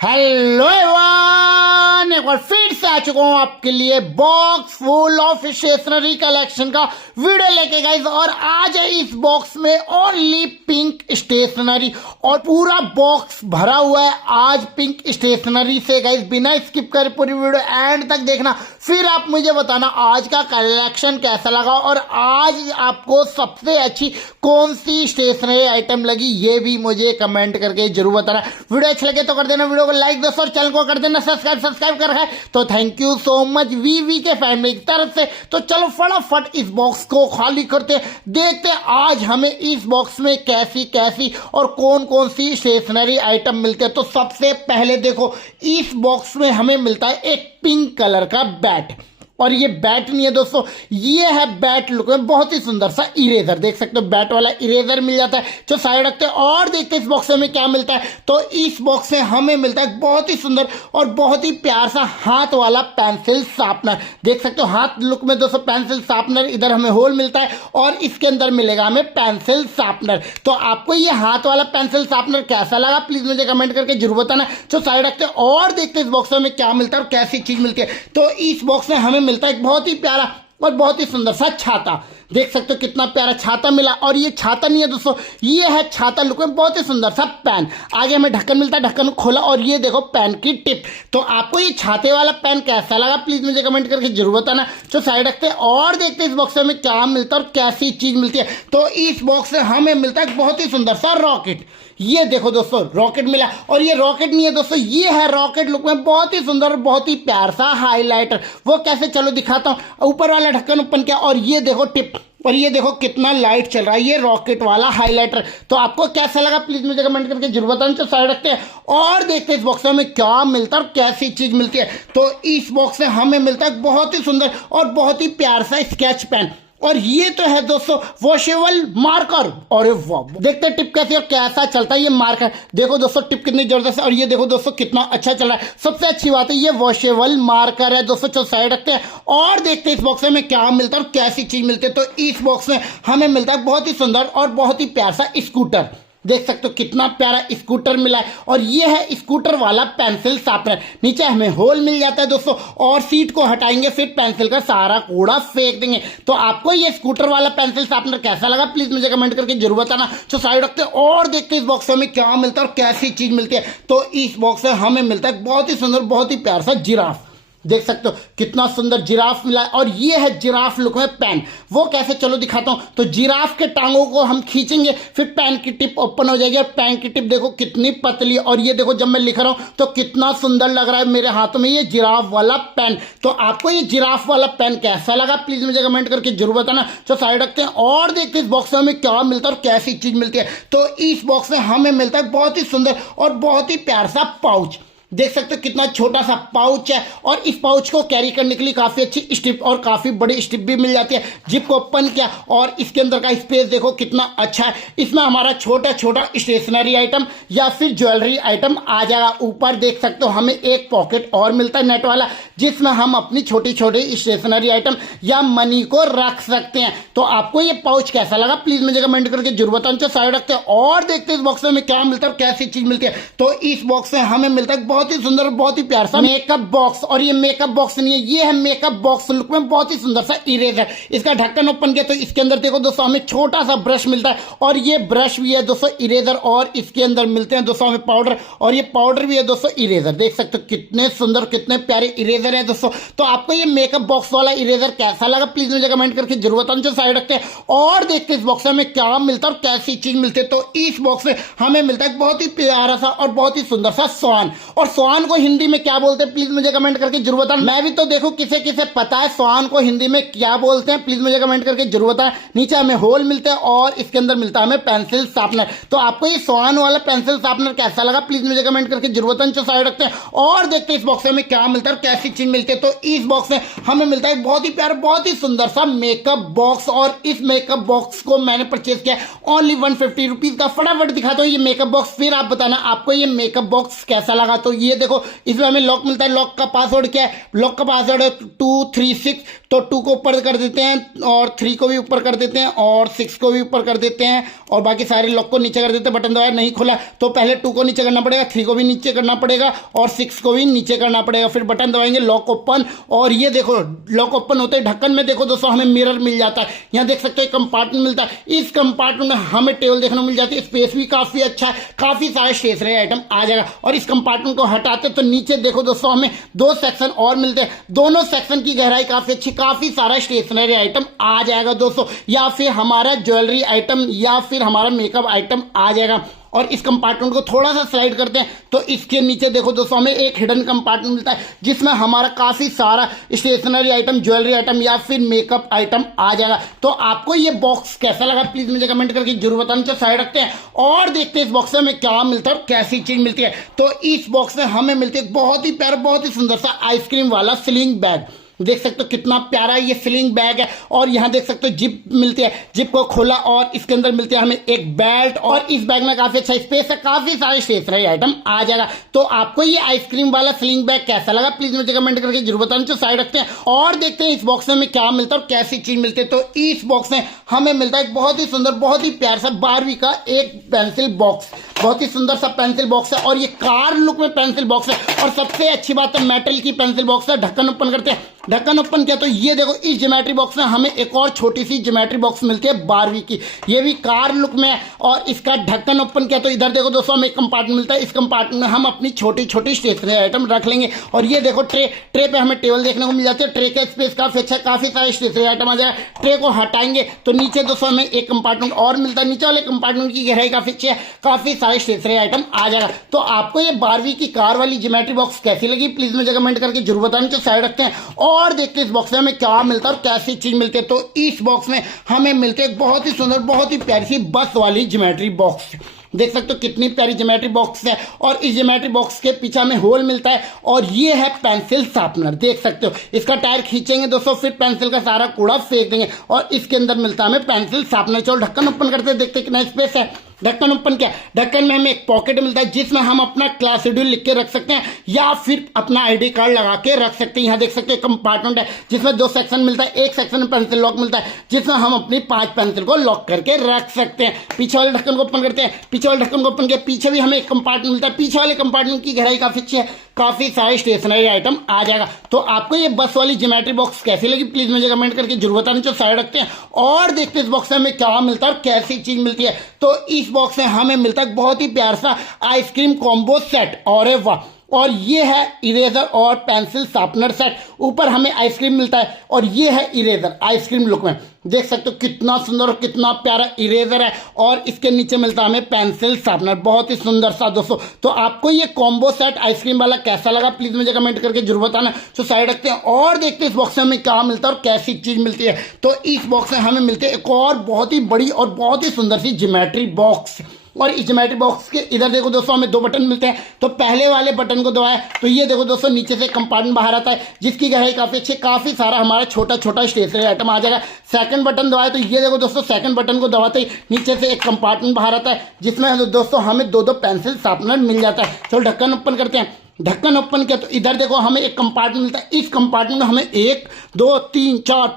Hello everyone, एक बार फिर से आ चुका हूं आपके लिए box full of stationery collection का वीडियो लेके गाइस। और आज है इस बॉक्स में ओनली पिंक स्टेशनरी और पूरा बॉक्स भरा हुआ है आज पिंक स्टेशनरी से गाइस। बिना स्किप करे पूरी वीडियो एंड तक देखना, फिर आप मुझे बताना आज का कलेक्शन कैसा लगा और आज आपको सबसे अच्छी कौन सी स्टेशनरी आइटम लगी ये भी मुझे कमेंट करके जरूर बताना। वीडियो अच्छा लगे तो कर देना वीडियो को लाइक दोस्तों, और चैनल को कर देना सब्सक्राइब कर रखा है तो थैंक यू सो मच वीवी के फैमिली की तरफ से। तो चलो फटाफट इस बॉक्स को खाली करते देखते आज हमें इस बॉक्स में कैसी कैसी और कौन कौन सी स्टेशनरी आइटम मिलते हैं। तो सबसे पहले देखो, इस बॉक्स में हमें मिलता है एक पिंक कलर का बैट। और ये बैट नहीं है दोस्तों, ये है बैट लुक में बहुत ही सुंदर सा इरेजर। देख सकते हो बैट वाला इरेजर मिल जाता है जो साइड रखते हैं। और देखते हैं इस बॉक्स में क्या मिलता है। तो इस बॉक्स में हमें मिलता है बहुत ही सुंदर और बहुत ही प्यार सा हाथ वाला पेंसिल शार्पनर। देख सकते हो हाथ लुक में दोस्तों पेंसिल शार्पनर, इधर हमें होल मिलता है और इसके अंदर मिलेगा हमें पेंसिल शार्पनर। तो आपको ये हाथ वाला पेंसिल शार्पनर कैसा लगा प्लीज मुझे कमेंट करके जरूर बताना जो साइड रखते हैं। और देखते हैं इस बॉक्स में क्या मिलता है और कैसी चीज मिलती है। तो इस बॉक्स में हमें मिलता है एक बहुत ही प्यारा और बहुत ही सुंदर सा छाता। देख सकते हो कितना प्यारा छाता मिला। और ये छाता नहीं है दोस्तों, ये है छाता लुक में बहुत ही सुंदर सा पेन। आगे हमें ढक्कन मिलता है, ढक्कन खोला और ये देखो पेन की टिप। तो आपको ये छाते वाला पेन कैसा लगा प्लीज मुझे कमेंट करके जरूर बताना जो साइड रखते हैं। और देखते हैं इस बॉक्स में क्या मिलता है और कैसी चीज मिलती है। तो इस बॉक्स में हमें मिलता है बहुत ही सुंदर सा रॉकेट। ये देखो दोस्तों रॉकेट मिला। और ये रॉकेट नहीं है दोस्तों, ये है रॉकेट लुक में बहुत ही सुंदर बहुत ही प्यार सा हाईलाइटर। वो कैसे चलो दिखाता हूं। ऊपर वाला ढक्कन ओपन किया और ये देखो टिप और ये देखो कितना लाइट चल रहा है, ये रॉकेट वाला हाईलाइटर। तो आपको कैसा लगा प्लीज मुझे कमेंट करके जरूर बताना तो साइड रखते हैं। और देखते हैं इस बॉक्स में क्या मिलता है और कैसी चीज मिलती है। तो इस बॉक्स में हमें मिलता है बहुत ही सुंदर और बहुत ही प्यार सा स्केच पेन। और ये तो है दोस्तों वॉशेबल मार्कर। और वाह, देखते हैं टिप कैसी और कैसा चलता है ये मार्कर। देखो दोस्तों टिप कितनी जबरदस्त है और ये देखो दोस्तों कितना अच्छा चल रहा है। सबसे अच्छी बात है ये वॉशेबल मार्कर है दोस्तों। चलो साइड रखते हैं और देखते हैं इस बॉक्स में क्या मिलता है और कैसी चीज मिलती है। तो इस बॉक्स में हमें मिलता है बहुत ही सुंदर और बहुत ही प्यार सा स्कूटर। देख सकते हो कितना प्यारा स्कूटर मिला है। और ये है स्कूटर वाला पेंसिल शार्पनर। नीचे हमें होल मिल जाता है दोस्तों और सीट को हटाएंगे फिर पेंसिल का सारा कूड़ा फेंक देंगे। तो आपको ये स्कूटर वाला पेंसिल शार्पनर कैसा लगा प्लीज मुझे कमेंट करके जरूर बताना तो साइड रखते हैं। और देखते हैं इस बॉक्स में क्या मिलता है और कैसी चीज मिलती है। तो इस बॉक्स में हमें मिलता है बहुत ही सुंदर बहुत ही प्यार सा जिराफ। देख सकते हो कितना सुंदर जिराफ मिला है। और ये है जिराफ लुक में पेन। वो कैसे चलो दिखाता हूं। तो जिराफ के टांगों को हम खींचेंगे फिर पेन की टिप ओपन हो जाएगी और पेन की टिप देखो कितनी पतली है। और ये देखो जब मैं लिख रहा हूं तो कितना सुंदर लग रहा है मेरे हाथों में ये जिराफ वाला पेन। तो आपको ये जिराफ वाला पेन कैसा लगा प्लीज मुझे कमेंट करके जरूर बताना तो साइड रखते हैं। और देखते हैं इस बॉक्स में क्या मिलता है और कैसी चीज मिलती है। तो इस बॉक्स में हमें मिलता है बहुत ही सुंदर और बहुत ही प्यार सा पाउच। देख सकते हो कितना छोटा सा पाउच है और इस पाउच को कैरी करने के लिए काफी अच्छी स्ट्रिप और काफी बड़ी स्ट्रिप भी मिल जाती है। जिप को ओपन किया और इसके अंदर का स्पेस देखो कितना अच्छा है। इसमें हमारा छोटा छोटा स्टेशनरी आइटम या फिर ज्वेलरी आइटम आ जाएगा। ऊपर देख सकते हो हमें एक पॉकेट और मिलता है नेट वाला जिसमें हम अपनी छोटी छोटी स्टेशनरी आइटम या मनी को रख सकते हैं। तो आपको ये पाउच कैसा लगा प्लीज मुझे कमेंट करके जरूर बताना तो साइड रखते हैं। और देखते हैं इस बॉक्स में क्या मिलता है और कैसी चीज मिलती है। तो इस बॉक्स में हमें मिलता है बहुत ही सुंदर बहुत ही प्यार सा मेकअप बॉक्स। और ये मेकअप बॉक्स नहीं है, ये है मेकअप बॉक्स लुक में बहुत ही सुंदर सा इरेजर। इसका ढक्कन ओपन किया तो इसके अंदर देखो दोस्तों हमें छोटा सा ब्रश मिलता है और ये ब्रश भी है दोस्तों इरेजर। और इसके अंदर मिलते हैं दोस्तों हमें पाउडर और ये पाउडर भी है दोस्तों इरेजर। देख सकते हो कितने सुंदर कितने प्यारे इरेजर है दोस्तों। तो आपको ये मेकअप बॉक्स वाला इरेजर कैसा लगा प्लीज मुझे कमेंट करके जरूर बताना जो साइड रखते हैं। और देखते हैं इस बॉक्स में क्या मिलता है और कैसी चीज मिलती है। तो इस बॉक्स में हमें मिलता है बहुत ही प्यारा सा और बहुत ही सुंदर सा स्वान। और स्वान को हिंदी में क्या बोलते हैं प्लीज मुझे कमेंट करके जरूर बताना। मैं भी तो देखो किसे किसे पता है स्वान को हिंदी में क्या बोलते हैं प्लीज मुझे कमेंट करके जरूर बताना। नीचे हमें होल मिलते हैं और इसके अंदर मिलता है हमें पेंसिल शार्पनर। तो आपको ये स्वान वाला पेंसिल शार्पनर कैसा लगा प्लीज मुझे कमेंट करके जरूर बताना जो साइड रखते हैं। और देखते हैं इस बॉक्स में क्या मिलता है और कैसी चीज मिलती है। तो इस बॉक्स में हमें मिलता है बहुत ही प्यारा बहुत ही सुंदर सा मेकअप बॉक्स। और इस मेकअप बॉक्स को मैंने परचेज किया ओनली 150 रुपीज का। फटाफट दिखाता हूँ ये मेकअप बॉक्स फिर आप बताना आपको ये मेकअप बॉक्स कैसा लगा। तो ये देखो इसमें हमें लॉक मिलता है। लॉक का पासवर्ड क्या है? लॉक का पासवर्ड है 236। तो 2 को ऊपर कर देते हैं और 3 को भी ऊपर कर देते हैं और 6 को भी ऊपर कर देते हैं और बाकी सारे लॉक को नीचे कर देते हैं। बटन दबाया नहीं खुला तो पहले 2 को नीचे करना पड़ेगा, 3 को भी नीचे करना पड़ेगा और 6 को भी नीचे करना पड़ेगा। फिर बटन दबाएंगे लॉक ओपन और ये देखो लॉक ओपन होते ही ढक्कन में देखो दोस्तों हमें मिरर मिल जाता है। यहाँ देख सकते हो कंपार्टमेंट मिलता है। इस कंपार्टमेंट में हमें टेबल देखने को मिल जाती है। स्पेस भी काफी अच्छा है, काफी सारे स्टेशनरी आइटम आ जाएगा। और इस कंपार्टमेंट को हटाते तो नीचे देखो दोस्तों हमें 2 सेक्शन और मिलते हैं। दोनों सेक्शन की गहराई काफी अच्छी, काफी सारा स्टेशनरी आइटम आ जाएगा दोस्तों, या फिर हमारा ज्वेलरी आइटम या फिर हमारा मेकअप आइटम आ जाएगा। और इस कंपार्टमेंट को थोड़ा सा स्लाइड करते हैं तो इसके नीचे देखो दोस्तों हमें एक हिडन कंपार्टमेंट मिलता है जिसमें हमारा काफी सारा स्टेशनरी आइटम, ज्वेलरी आइटम या फिर मेकअप आइटम आ जाएगा। तो आपको ये बॉक्स कैसा लगा प्लीज मुझे कमेंट करके जरूर बताना। तो साइड रखते हैं और देखते हैं इस बॉक्स में क्या मिलता है और कैसी चीज मिलती है। तो इस बॉक्स में हमें मिलती है बहुत ही प्यारा, बहुत ही सुंदर सा आइसक्रीम वाला स्लिंग बैग। देख सकते हो कितना प्यारा ये स्लिंग बैग है। और यहाँ देख सकते हो जिप मिलती है, जिप को खोला और इसके अंदर मिलती है हमें एक बेल्ट। और इस बैग में काफी अच्छा स्पेस है, काफी सारे स्टेशनरी आइटम आ जाएगा। तो आपको ये आइसक्रीम वाला स्लिंग बैग कैसा लगा प्लीज मुझे कमेंट करके जरूर बताना। तो साइड रखते हैं और देखते हैं इस बॉक्स में क्या मिलता है और कैसी चीज मिलती है। तो इस बॉक्स में हमें मिलता है बहुत ही सुंदर, बहुत ही प्यार सा 12वीं का एक पेंसिल बॉक्स। बहुत ही सुंदर सा पेंसिल बॉक्स है और ये कार लुक में पेंसिल बॉक्स है। और सबसे अच्छी बात है मेटल की पेंसिल बॉक्स है। ढक्कन ओपन करते हैं, ढक्कन ओपन किया तो ये देखो इस ज्योमेट्री बॉक्स में हमें एक और छोटी सी ज्योमेट्री बॉक्स मिलती है 12वीं की। ये भी कार लुक में है। और इसका ढक्कन ओपन किया तो इधर देखो दोस्तों हमें एक कंपार्टमेंट मिलता है। इस कंपार्टमेंट में हम अपनी छोटी छोटी स्टेशनरी आइटम रख लेंगे। और ये देखो ट्रे पे हमें टेबल देखने को मिल जाती है। ट्रे का स्पेस काफी अच्छा, काफी सारे स्टेशनरी आइटम आ जाएगा। ट्रे को हटाएंगे तो नीचे दोस्तों हमें एक कंपार्टमेंट और मिलता है। नीचे वाले कंपार्टमेंट की गहराई काफी अच्छी है, काफी सारे स्टेशनरी आइटम आ जाएगा। तो आपको ये 12वीं की कार वाली ज्योमेट्री बॉक्स कैसी लगी प्लीज मुझे कमेंट करके जरूर बताना। तो साइड रखते हैं और देखते हैं इस बॉक्स में हमें क्या मिलता है और कैसी चीज मिलती है। तो इस बॉक्स में हमें मिलते है बहुत ही सुंदर, बहुत ही प्यारी सी बस वाली ज्योमेट्री बॉक्स। देख सकते हो कितनी प्यारी ज्योमेट्री बॉक्स है। और इस ज्योमेट्री बॉक्स के पीछे में होल मिलता है और ये है पेंसिल शार्पनर। देख सकते हो इसका टायर खींचेंगे दोस्तों, फिर पेंसिल का सारा कूड़ा फेंक देंगे। और इसके अंदर मिलता है हमें पेंसिल शार्पनर। चलो ढक्कन ओपन करते हैं, देखते हैं कितना स्पेस है। ढक्कन ओपन किया, ढक्कन में हमें एक पॉकेट मिलता है जिसमें हम अपना क्लास शेड्यूल लिख के रख सकते हैं या फिर अपना आईडी कार्ड लगा के रख सकते हैं। यहाँ देख सकते हैं कंपार्टमेंट है जिसमें 2 सेक्शन मिलता है। एक सेक्शन में पेंसिल लॉक मिलता है जिसमें हम अपनी 5 पेंसिल को लॉक करके रख सकते हैं। पीछे वाले ढक्कन को ओपन करते हैं, पीछे वाले ढक्कन को ओपन किया, पीछे भी हमें एक कंपार्टमेंट मिलता है। पीछे वाले कंपार्टमेंट की गहराई काफी अच्छी है, काफी सारे स्टेशनरी आइटम आ जाएगा। तो आपको ये बस वाली ज्योमेट्री बॉक्स कैसी लगी प्लीज मुझे कमेंट करके जरूर बताना। तो साइड रखते हैं और देखते हैं इस बॉक्स में हमें क्या मिलता है और कैसी चीज मिलती है। तो इस बॉक्स में हमें मिलता है बहुत ही प्यार सा आइसक्रीम कॉम्बो सेट। और वाह, और ये है इरेजर और पेंसिल शार्पनर सेट। ऊपर हमें आइसक्रीम मिलता है और ये है इरेजर आइसक्रीम लुक में। देख सकते हो कितना सुंदर और कितना प्यारा इरेजर है। और इसके नीचे मिलता है हमें पेंसिल शार्पनर, बहुत ही सुंदर सा दोस्तों। तो आपको ये कॉम्बो सेट आइसक्रीम वाला कैसा लगा प्लीज मुझे कमेंट करके जरूर बताना। तो साइड रखते हैं और देखते हैं इस बॉक्स में हमें क्या मिलता है और कैसी चीज मिलती है। तो इस बॉक्स में हमें मिलती है एक और बहुत ही बड़ी और बहुत ही सुंदर सी ज्योमेट्री बॉक्स। और इस ज्योमेट्री बॉक्स के इधर देखो दोस्तों हमें 2 बटन मिलते हैं। तो पहले वाले बटन को दबाया तो ये देखो दोस्तों नीचे से कंपार्टमेंट बाहर आता है जिसकी गहराई काफी अच्छी, काफी सारा हमारा छोटा छोटा स्टेशनरी आइटम आ जाएगा। सेकंड बटन दबाया तो ये देखो दोस्तों सेकंड बटन को दबाते ही नीचे से एक कंपार्टमेंट बाहर आता है जिसमें दोस्तों हमें 2 पेंसिल शार्पनर मिल जाता है। चलो ढक्कन ओपन करते हैं, ढक्कन ओपन किया तो इधर देखो हमें एक कंपार्टमेंट मिलता है। इस कंपार्टमेंट में हमें 1 2 3 4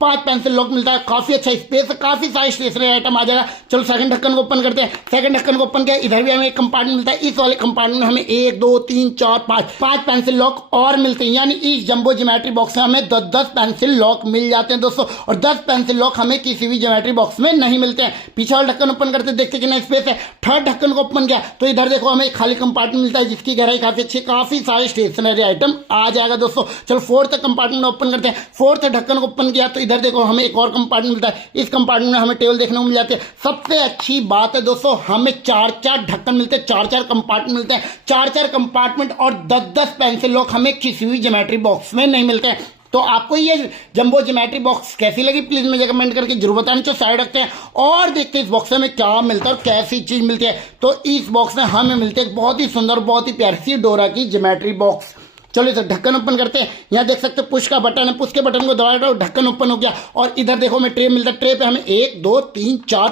5 पेंसिल लॉक मिलता है। काफी अच्छा स्पेस है, काफी सारे स्टेशनरी आइटम आ जाएगा। चलो सेकंड ढक्कन को ओपन करते हैं, सेकंड ढक्कन को ओपन किया, इधर भी हमें एक कंपार्टमेंट मिलता है। इस वाले कंपार्टमेंट में हमें 1 2 3 4 5 पेंसिल लॉक और मिलते हैं। यानी इस जंबो ज्योमेट्री बॉक्स में हमें 10 पेंसिल लॉक मिल जाते हैं दोस्तों। और 10 पेंसिल लॉक हमें किसी भी ज्योमेट्री बॉक्स में नहीं मिलते हैं। पीछे वाला ढक्कन ओपन करते देखते कितना स्पेस है। थर्ड ढक्कन को ओपन किया तो इधर देखो हमें खाली कंपार्टमेंट मिलता है जिसकी गहराई काफी अच्छी, काफी सारे स्टेशनरी आइटम आ जाएगा दोस्तों। चलो फोर्थ कंपार्टमेंट ओपन करते हैं। फोर्थ ढक्कन को ओपन किया तो इधर देखो हमें एक और कंपार्टमेंट मिलता है। इस कंपार्टमेंट में हमें टेबल देखने को मिल जाती है। सबसे अच्छी बात है दोस्तों हमें 4 ढक्कन मिलते हैं, 4 कंपार्टमेंट मिलते हैं, 4 कंपार्टमेंट और 10 पेंसिल लॉक हमें किसी भी ज्योमेट्री बॉक्स में नहीं मिलते हैं। तो आपको ये जंबो ज्योमेट्री बॉक्स कैसी लगी प्लीज मुझे कमेंट करके जरूर बताना। तो साइड रखते हैं और देखते हैं इस बॉक्स में क्या मिलता है और कैसी चीज मिलती है। तो इस बॉक्स में हमें मिलती है बहुत ही सुंदर, बहुत ही प्यारी सी डोरा की ज्योमेट्री बॉक्स। चलो इसे ढक्कन ओपन करते हैं। यहाँ देख सकते हो पुश का बटन है, पुश के बटन को दबा रहा हूँ, ढक्कन ओपन हो गया। और इधर देखो हमें ट्रे मिलता है, ट्रे पे हमें 1 2 3 4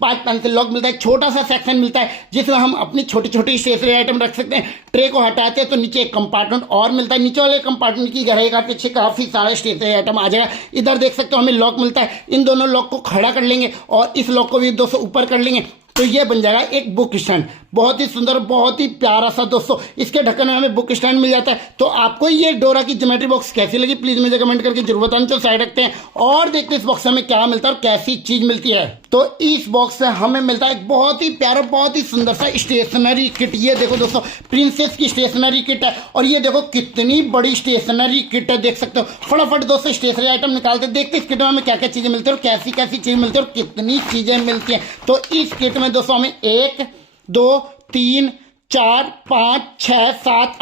5 पेंसिल लॉक मिलता है। छोटा सा सेक्शन मिलता है जिसमें हम अपनी छोटी छोटी स्टेशनरी आइटम रख सकते हैं। ट्रे को हटाते हैं तो नीचे एक कंपार्टमेंट और मिलता है, नीचे वाले कंपार्टमेंट की गहराई का पीछे काफी सारे स्टेशनरी आइटम आ जाएगा। इधर देख सकते हो हमें लॉक मिलता है, इन दोनों लॉक को खड़ा कर लेंगे और इस लॉक को भी दोस्तों ऊपर कर लेंगे तो ये बन जाएगा एक बुक स्टैंड। बहुत ही सुंदर, बहुत ही प्यारा सा दोस्तों। इसके ढक्कन में हमें बुक स्टैंड मिल जाता है। तो आपको ये डोरा की ज्योमेट्री बॉक्स कैसी लगी प्लीज मुझे कमेंट करके जरूर बताना। तो साइड रखते हैं और देखते हैं इस बॉक्स में हमें क्या मिलता है और कैसी चीज मिलती है। तो इस बॉक्स में हमें मिलता है एक बहुत ही प्यारा, बहुत ही सुंदर सा स्टेशनरी किट। ये देखो दोस्तों प्रिंसेस की स्टेशनरी किट है और ये देखो कितनी बड़ी स्टेशनरी किट है, देख सकते हो। फटाफट दोस्तों स्टेशनरी आइटम निकालते देखते हैं इस किट में हमें क्या क्या चीजें मिलती है और कैसी कैसी चीजें मिलती है और कितनी चीजें मिलती है। तो इस किट में दोस्तों हमें 1 2 3 4 5 6 7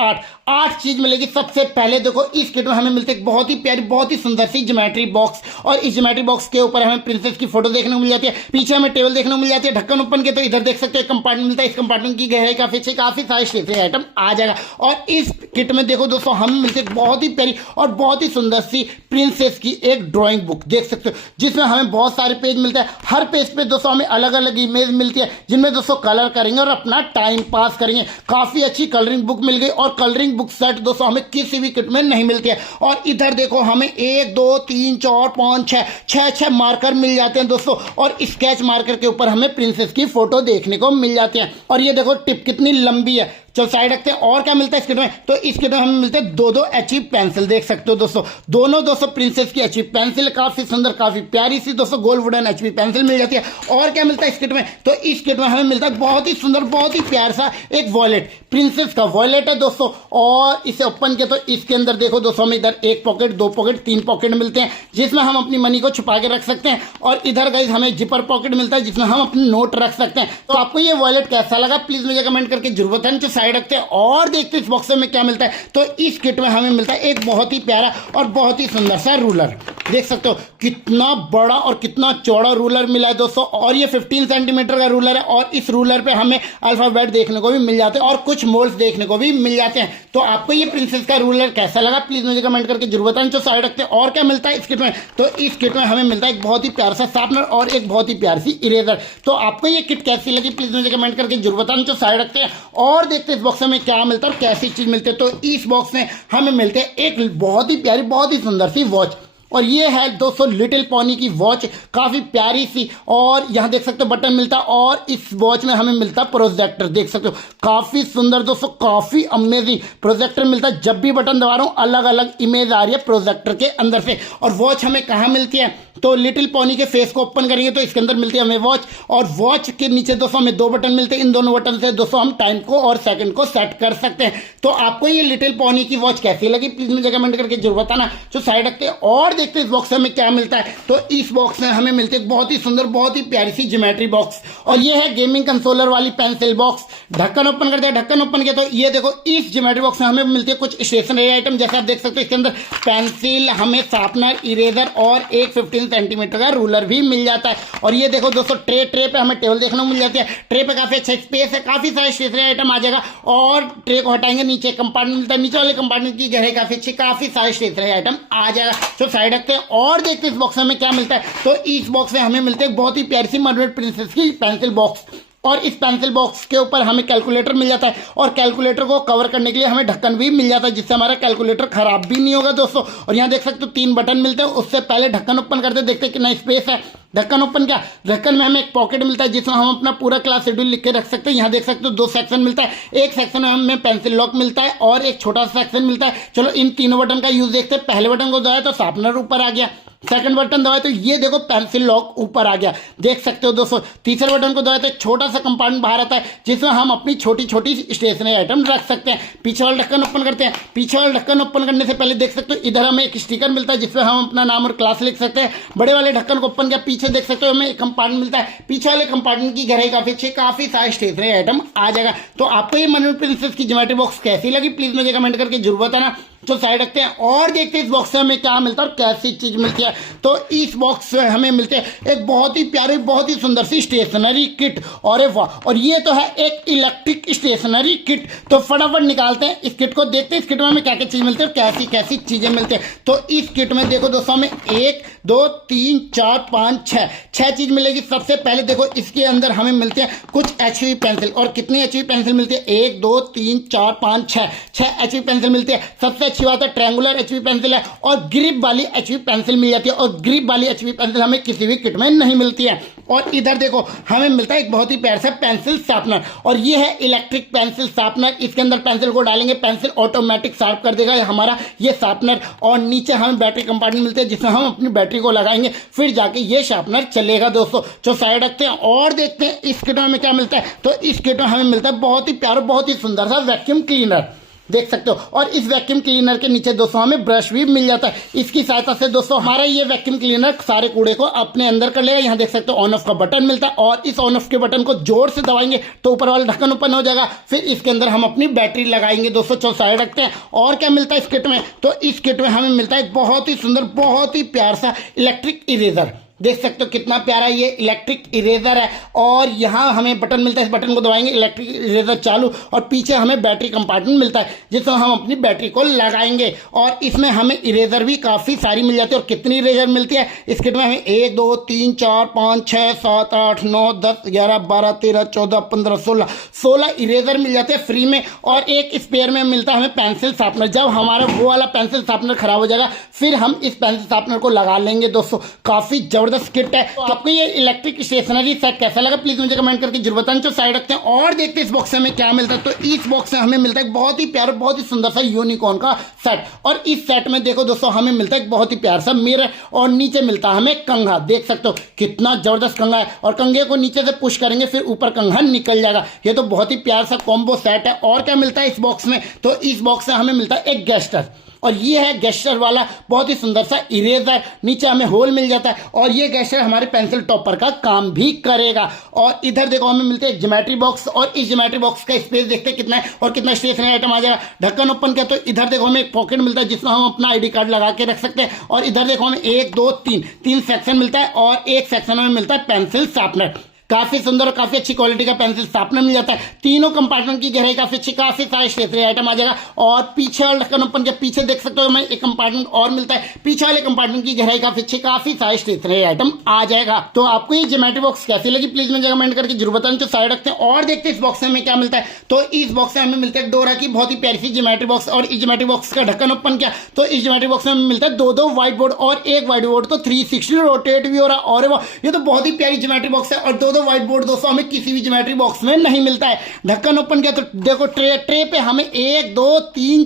8 चीज मिलेगी। सबसे पहले देखो इस किट में हमें मिलती है बहुत ही प्यारी, बहुत ही सुंदर सी ज्योमेट्री बॉक्स और इस ज्योमेट्री बॉक्स के ऊपर हमें प्रिंसेस की फोटो देखने को मिल जाती है। पीछे हमें टेबल देखने को मिल जाती है। ढक्कन ओपन के तो इधर देख सकते हो एक कंपार्टमेंट मिलता है, इस कंपार्टमेंट की गहराई का पीछे काफी सारे स्टेशनरी आइटम आ जाएगा। और इस किट में देखो दोस्तों हमें मिलती है बहुत ही प्यारी और बहुत ही सुंदर सी प्रिंसेस की एक ड्रॉइंग बुक, देख सकते हो, जिसमें हमें बहुत सारे पेज मिलता है। हर पेज पे दोस्तों हमें अलग अलग इमेज मिलती है जिनमें दोस्तों कलर करेंगे और अपना टाइम पास करेंगे। काफी अच्छी कलरिंग बुक मिल गई और कलरिंग बुक सेट दोस्तों हमें किसी भी किट में नहीं मिलती है। और इधर देखो हमें 1 2 3 4 5 6 मार्कर मिल जाते हैं दोस्तों और स्केच मार्कर के ऊपर हमें प्रिंसेस की फोटो देखने को मिल जाती है। और ये देखो टिप कितनी लंबी है। चलो साइड रखते हैं और क्या मिलता है इस किट में। तो इस किट में हमें मिलते हैं 2 एचपी पेंसिल, देख सकते हो दोस्तों, दोनों दोस्तों प्रिंसेस की एचपी पेंसिल, काफी सुंदर काफी प्यारी सी दोस्तों गोल्ड वुडन एचपी पेंसिल मिल जाती है। और क्या मिलता है इस किट में। तो इस किट में हमें मिलता है बहुत ही सुंदर, बहुत ही प्यार सा एक वॉलेट, प्रिंसेस का वॉलेट है दोस्तों। और इसे ओपन किया तो इसके अंदर देखो दोस्तों हमें इधर 1 पॉकेट 2 पॉकेट 3 पॉकेट मिलते हैं जिसमें हम अपनी मनी को छुपा के रख सकते हैं। और इधर गाइस हमें जिपर पॉकेट मिलता है जिसमें हम अपने नोट रख सकते हैं। तो आपको ये वॉलेट कैसा लगा प्लीज मुझे कमेंट करके जरूर बताएं। तो साइड रखते हैं और देखते इस बॉक्स में क्या मिलता है। तो इस किट में हमें मिलता है एक बहुत ही प्यारा और बहुत ही सुंदर सा रूलर, देख सकते हो कितना बड़ा और कितना चौड़ा रूलर मिला है दोस्तों। और ये 15 सेंटीमीटर का रूलर है और इस रूलर पे हमें अल्फाबेट देखने को भी मिल जाते हैं और कुछ मोल्स देखने को भी मिल जाते हैं। तो आपको ये प्रिंसेस का रूलर कैसा लगा प्लीज मुझे कमेंट करके जरूर बताएं। तो साइड रखते हैं और क्या मिलता है इस किट में। तो इस किट में हमें मिलता है एक बहुत ही प्यारा सा शार्पनर और एक बहुत ही प्यारी सी इरेजर। तो आपको ये किट कैसी लगी प्लीज मुझे कमेंट करके जरूर बताएं। तो साइड रखते हैं और देखते हैं इस बॉक्स में क्या मिलता है और कैसी चीज मिलती है। तो इस बॉक्स में हमें मिलते हैं एक बहुत ही प्यारी, बहुत ही सुंदर सी वॉच और ये है दोस्तों लिटिल पॉनी की वॉच, काफी प्यारी सी। और यहाँ देख सकते हो बटन मिलता है और इस वॉच में हमें मिलता है प्रोजेक्टर, देख सकते हो काफी सुंदर दोस्तों, काफी अमेजिंग प्रोजेक्टर मिलता है। जब भी बटन दबा रहा हूँ अलग अलग इमेज आ रही है प्रोजेक्टर के अंदर से। और वॉच हमें कहाँ मिलती है। तो लिटिल पॉनी के फेस को ओपन करेंगे तो इसके अंदर मिलती है हमें वॉच और वॉच के नीचे दोस्तों हमें 2 बटन मिलते हैं। इन दोनों बटन से दोस्तों हम टाइम को और सेकंड को सेट कर सकते हैं। तो आपको ये लिटिल पॉनी की वॉच कैसी लगी प्लीज मुझे कमेंट करके जरूर बताना। तो साइड रखते हैं और देखते हैं इस बॉक्स में क्या मिलता है। तो इस बॉक्स में हमें मिलती है बहुत ही सुंदर, बहुत ही प्यारी सी ज्योमेट्री बॉक्स और ये है गेमिंग कंसोलर वाली पेंसिल बॉक्स। ढक्कन ओपन करते हैं, ढक्कन ओपन किया तो ये देखो इस ज्योमेट्री बॉक्स में हमें मिलती है कुछ स्टेशनरी आइटम, जैसे आप देख सकते हो इसके अंदर पेंसिल, हमें शार्पनर, इरेजर और एक 15 सेंटीमीटर का रूलर भी मिल जाता है। और ये देखो दोस्तों ट्रे पे हमें टेबल देखने को मिल जाती है। ट्रे पे काफी अच्छा स्पेस है, काफी सारे स्टेशनरी आइटम आ जाएगा। और ट्रे को हटाएंगे नीचे कंपार्टमेंट मिलता है, नीचे वाले कंपार्टमेंट की गहराई काफी अच्छी, काफी सारे स्टेशनरी आइटम आ जाएगा। तो साइड रखते हैं और देखते हैं इस बॉक्स में क्या मिलता है। तो इस बॉक्स में हमें मिलती है बहुत ही प्यारी सी मरमेड प्रिंसेस की पेंसिल बॉक्स और इस पेंसिल बॉक्स के ऊपर हमें कैलकुलेटर मिल जाता है और कैलकुलेटर को कवर करने के लिए हमें ढक्कन भी मिल जाता है जिससे हमारा कैलकुलेटर खराब भी नहीं होगा दोस्तों। और यहाँ देख सकते हो 3 बटन मिलते हैं। उससे पहले ढक्कन ओपन करते देखते कितना स्पेस है। ढक्कन ओपन किया, ढक्कन में हमें एक पॉकेट मिलता है जिसमें हम अपना पूरा क्लास शेड्यूल लिख के रख सकते हैं। यहाँ देख सकते हो 2 सेक्शन मिलता है। एक सेक्शन में हमें पेंसिल लॉक मिलता है और एक छोटा सा सेक्शन मिलता है। चलो इन तीनों बटन का यूज देखते हैं। पहले बटन को दबाया तो शार्पनर ऊपर आ गया, सेकंड बटन दबाया तो ये देखो पेंसिल लॉक ऊपर आ गया, देख सकते हो दोस्तों। तीसरे बटन को दबाया तो एक छोटा सा कंपार्टमेंट बाहर आता है जिसमें हम अपनी छोटी छोटी स्टेशनरी आइटम रख सकते हैं। पीछे वाला ढक्कन ओपन करते हैं। पीछे वाला ढक्कन ओपन करने से पहले देख सकते हो इधर हमें एक स्टिकर मिलता है जिसमें हम अपना नाम और क्लास लिख सकते हैं। बड़े वाले ढक्कन को ओपन किया, पीछे देख सकते हो हमें एक कंपार्टमेंट मिलता है। पीछे वाले कंपार्टमेंट की गहराई काफी अच्छी, काफी सारे स्टेशनरी आइटम आ जाएगा। तो आपको ये मरमेड प्रिंसेस की ज्योमेट्री बॉक्स कैसी लगी प्लीज मुझे कमेंट करके जरूर बताना। जो साइड रखते हैं और देखते हैं इस बॉक्स में हमें क्या मिलता है और कैसी चीज मिलती है। तो इस बॉक्स में हमें मिलते हैं एक बहुत ही प्यारी बहुत ही सुंदर सी स्टेशनरी किट। और वाह, और ये तो है एक इलेक्ट्रिक स्टेशनरी किट। तो फटाफट निकालते हैं इस किट को, देखते हैं इस किट में हमें क्या क्या चीज मिलती है और कैसी कैसी चीजें मिलती है। तो इस किट में देखो दोस्तों हमें 1 2 3 4 5 6 चीज मिलेगी। सबसे पहले देखो इसके अंदर हमें मिलते हैं कुछ HB पेंसिल। और कितनी HB पेंसिल मिलती है? 1 2 3 4 5 6 HB पेंसिल मिलती है। सबसे अच्छी बात है ट्रायंगुलर HB पेंसिल है और ग्रिप वाली HB पेंसिल मिल जाती है। और ग्रिप वाली HB पेंसिल हमें किसी भी किट में नहीं मिलती है। और इधर देखो हमें मिलता है एक बहुत ही प्यारा सा पेंसिल शार्पनर। और ये है इलेक्ट्रिक पेंसिल शार्पनर। इसके अंदर पेंसिल को डालेंगे, पेंसिल ऑटोमेटिक शार्प कर देगा हमारा ये शार्पनर। और नीचे हमें बैटरी कंपार्टमेंट मिलते हैं जिसमें हम अपनी बैटरी को लगाएंगे, फिर जाके ये शार्पनर चलेगा दोस्तों। जो साइड रखते हैं और देखते हैं इस किट में हमें क्या मिलता है। तो इस किट में हमें मिलता है बहुत ही प्यारा बहुत ही सुंदर सा वैक्यूम क्लीनर, देख सकते हो। और इस वैक्यूम क्लीनर के नीचे दोस्तों हमें ब्रश भी मिल जाता है। इसकी सहायता से दोस्तों हमारा ये वैक्यूम क्लीनर सारे कूड़े को अपने अंदर कर लेगा। यहाँ देख सकते हो ऑन ऑफ का बटन मिलता है और इस ऑन ऑफ के बटन को जोर से दबाएंगे तो ऊपर वाला ढक्कन ओपन हो जाएगा। फिर इसके अंदर हम अपनी बैटरी लगाएंगे दोस्तों। चलो साइड रखते हैं और क्या मिलता है इस किट में। तो इस किट में हमें मिलता है बहुत ही सुंदर बहुत ही प्यारा सा इलेक्ट्रिक इरेजर। देख सकते हो कितना प्यारा ये इलेक्ट्रिक इरेजर है। और यहाँ हमें बटन मिलता है, इस बटन को दबाएंगे इलेक्ट्रिक इरेजर चालू। और पीछे हमें बैटरी कंपार्टमेंट मिलता है जिसमें हम अपनी बैटरी को लगाएंगे। और इसमें हमें इरेजर भी काफ़ी सारी मिल जाती है। और कितनी इरेजर मिलती है इस किट में? हमें 1 2 3 4 5 6 7 8 9 10 11 12 13 14 15 16 इरेजर मिल जाते हैं फ्री में। और एक स्पेयर में मिलता है हमें पेंसिल शार्पनर। जब हमारा वो वाला पेंसिल शार्पनर खराब हो जाएगा फिर हम इस पेंसिल शार्पनर को लगा लेंगे दोस्तों। काफ़ी जबरदस्त किट है। तो आपको ये इलेक्ट्रिक स्टेशनरी सेट कैसा लगा प्लीज मुझे कमेंट करके जरूर बताएं। तो साइड रखते हैं और देखते हैं इस बॉक्स में क्या मिलता है। तो इस बॉक्स में हमें मिलता है बहुत ही प्यारा बहुत ही सुंदर सा यूनिकॉर्न का सेट। और इस सेट में देखो दोस्तों हमें मिलता है एक बहुत ही प्यारा सा मिरर और नीचे मिलता है हमें कंघा। देख सकते हो कितना जबरदस्त कंघा है। और कंघे को नीचे से पुश करेंगे फिर ऊपर कंघा निकल जाएगा। ये तो बहुत ही प्यारा सा कॉम्बो सेट है। और क्या मिलता है इस बॉक्स में? तो इस बॉक्स में हमें मिलता है एक गेस्टर। और ये है गेस्टर वाला बहुत ही सुंदर सा इरेजर। नीचे हमें होल मिल जाता है और ये गेस्टर हमारे पेंसिल टॉपर का काम भी करेगा। और इधर देखो हमें मिलते हैं ज्योमेट्री बॉक्स। और इस ज्योमेट्री बॉक्स का स्पेस देखते हैं कितना है और कितना स्टेशनरी आइटम आ जाएगा। ढक्कन ओपन किया तो इधर देखो हमें एक पॉकेट मिलता है जिसमें हम अपना ID कार्ड लगा के रख सकते हैं। और इधर देखो हमें 1 2 3 सेक्शन मिलता है और एक सेक्शन में मिलता है पेंसिल शार्पनर। काफी सुंदर और काफी अच्छी क्वालिटी का पेंसिल शार्पनर मिल जाता है। तीनों कंपार्टमेंट की गहराई काफी अच्छी, काफी सारे स्टेशनरी आइटम आ जाएगा। और पीछे वाले ढक्कन ओपन के पीछे देख सकते हो हमें एक कंपार्टमेंट और मिलता है। पीछे वाले कंपार्टमेंट की गहराई काफी अच्छी, काफी सारे स्टेशनरी आइटम आ जाएगा। तो आपको ये ज्योमेट्री बॉक्स कैसी लगी प्लीज मुझे कमेंट करके जरूर बताएं। तो साइड रखते हैं और देखते हैं इस बॉक्स में क्या मिलता है। तो इस बॉक्स में हमें मिलता है डोरा की बहुत ही प्यारी सी ज्योमेट्री बॉक्स। और इस ज्योमेट्री बॉक्स का ढक्कन ओपन किया तो इस ज्योमेट्री बॉक्स में हमें मिलता है 2 व्हाइट बोर्ड और एक व्हाइट बोर्ड तो 360 रोटेट भी हो रहा है। और ये तो बहुत ही प्यारी ज्योमेट्री बॉक्स है। और 2 व्हाइट बोर्ड दोस्तों हमें किसी भी ज्योमेट्री बॉक्स में नहीं मिलता है। ढक्कन ओपन किया तो देखो ट्रे पे हमें 1 2 3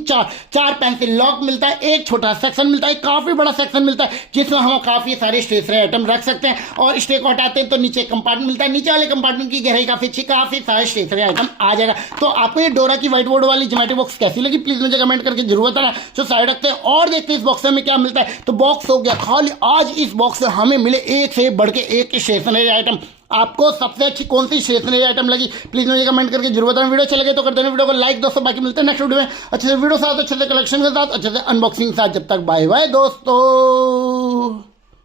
4 पेंसिल लॉक मिलता है। एक छोटा सेक्शन मिलता है, काफी बड़ा सेक्शन मिलता है जिसमें हम काफी सारे स्टेशनरी आइटम रख सकते हैं। और स्टे को हटाते हैं तो नीचे कंपार्टमेंट मिलता है। नीचे वाले कंपार्टमेंट की गहराई काफी अच्छी, काफी सारे स्टेशनरी आइटम आ जाएगा। तो आपको ये डोरा की व्हाइट बोर्ड वाली ज्योमेट्री बॉक्स कैसी लगी प्लीज मुझे कमेंट करके जरूर बताना। तो साइड रखते हैं और देखते हैं इस बॉक्स में क्या मिलता है। तो बॉक्स हो गया खाली। आज इस बॉक्स से हमें मिले एक से बढ़ के एक स्टेशनरी आइटम। आपको सबसे अच्छी कौन सी स्टेशनरी आइटम लगी प्लीज मुझे कमेंट करके जरूर बताना। वीडियो अच्छा लगे तो कर देना वीडियो को लाइक दोस्तों। बाकी मिलते हैं नेक्स्ट वीडियो में अच्छे से वीडियो साथ, अच्छे से कलेक्शन के साथ, अच्छे से अनबॉक्सिंग के साथ। जब तक बाय बाय दोस्तों।